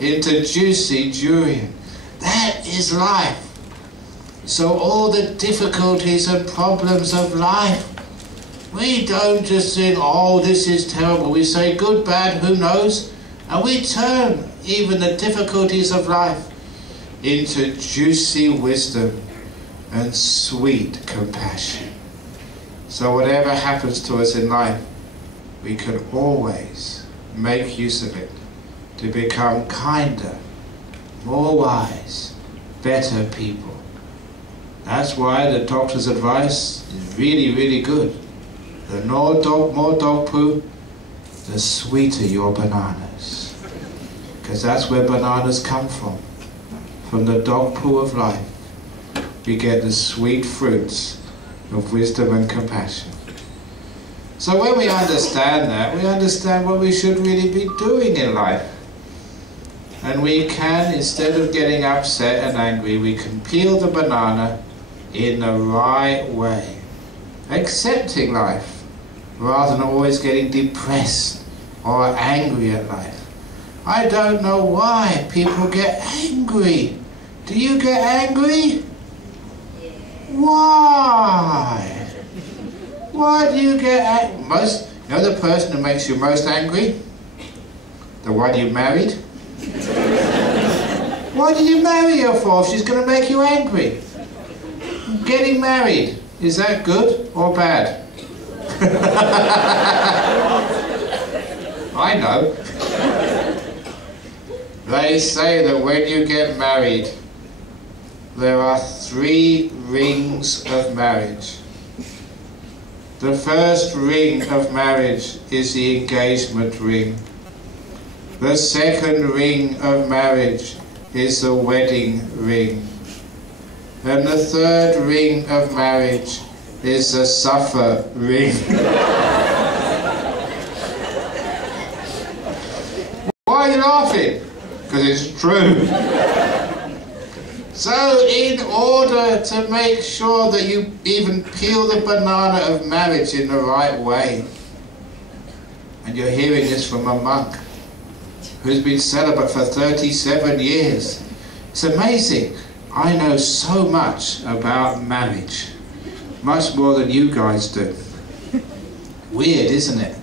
into juicy durian. That is life. So all the difficulties and problems of life, we don't just think, oh, this is terrible. We say, good, bad, who knows? And we turn even the difficulties of life into juicy wisdom and sweet compassion. So whatever happens to us in life, we can always make use of it to become kinder, more wise, better people. That's why the doctor's advice is really, really good. The more dog poo, the sweeter your bananas. Because that's where bananas come from the dog poo of life. We get the sweet fruits of wisdom and compassion. So when we understand that, we understand what we should really be doing in life. And we can, instead of getting upset and angry, we can peel the banana in the right way. Accepting life, rather than always getting depressed or angry at life. I don't know why people get angry. Do you get angry? Why? Why do you get angry? You know the person who makes you most angry? The one you married? Why did you marry her for if she's going to make you angry? Getting married, is that good or bad? I know. They say that when you get married, there are 3 rings of marriage. The first ring of marriage is the engagement ring. The second ring of marriage is the wedding ring. And the third ring of marriage is the suffer ring. Why are you laughing? Because it's true. So in order to make sure that you even peel the banana of marriage in the right way, and you're hearing this from a monk who's been celibate for 37 years. It's amazing. I know so much about marriage, much more than you guys do. Weird, isn't it?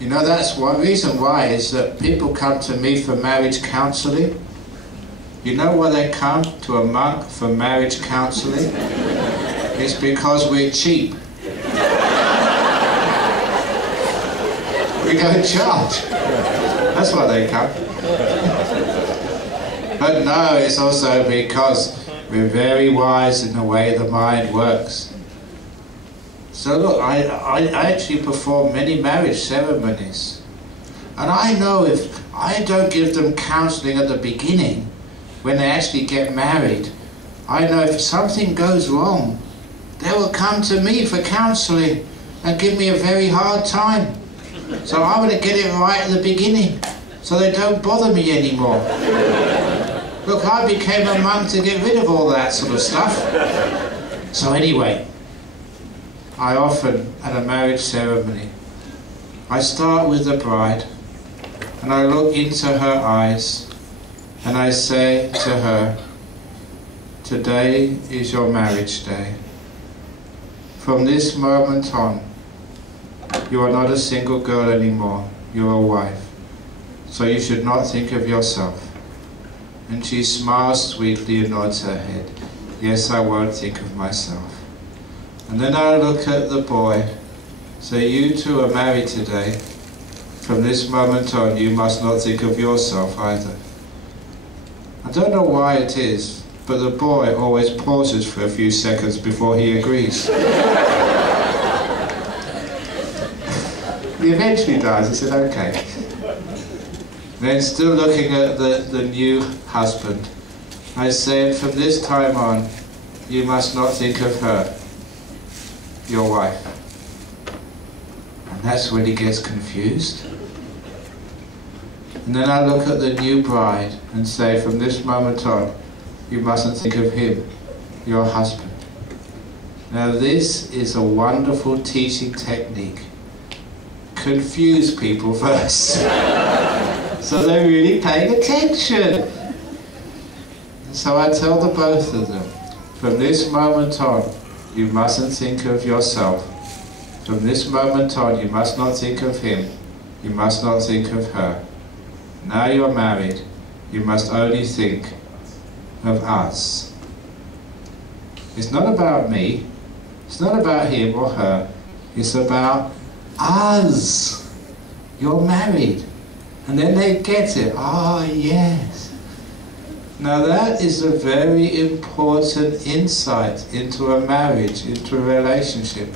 You know, that's one reason why is that people come to me for marriage counselling. You know why they come to a monk for marriage counselling? It's because we're cheap. We don't charge. That's why they come. But no, it's also because we're very wise in the way the mind works. So look, I actually perform many marriage ceremonies. And I know if I don't give them counselling at the beginning, when they actually get married, I know if something goes wrong, they will come to me for counselling and give me a very hard time. So I want to get it right at the beginning, so they don't bother me anymore. Look, I became a monk to get rid of all that sort of stuff. So anyway, I often, at a marriage ceremony, I start with the bride, and I look into her eyes, and I say to her, today is your marriage day. From this moment on, you are not a single girl anymore, you're a wife. So you should not think of yourself. And she smiles sweetly and nods her head. Yes, I won't think of myself. And then I look at the boy. So you two are married today. From this moment on, you must not think of yourself either. I don't know why it is, but the boy always pauses for a few seconds before he agrees. He eventually does. He said, okay. Then still looking at the new husband, I said, from this time on, you must not think of her, your wife. And that's when he gets confused. And then I look at the new bride and say, from this moment on, you mustn't think of him, your husband. Now this is a wonderful teaching technique. Confuse people first. So they're really paying attention. So I tell the both of them, from this moment on, you mustn't think of yourself. From this moment on, you must not think of him. You must not think of her. Now you're married, you must only think of us. It's not about me. It's not about him or her. It's about us. You're married. And then they get it. Ah, yes. Now that is a very important insight into a marriage, into a relationship.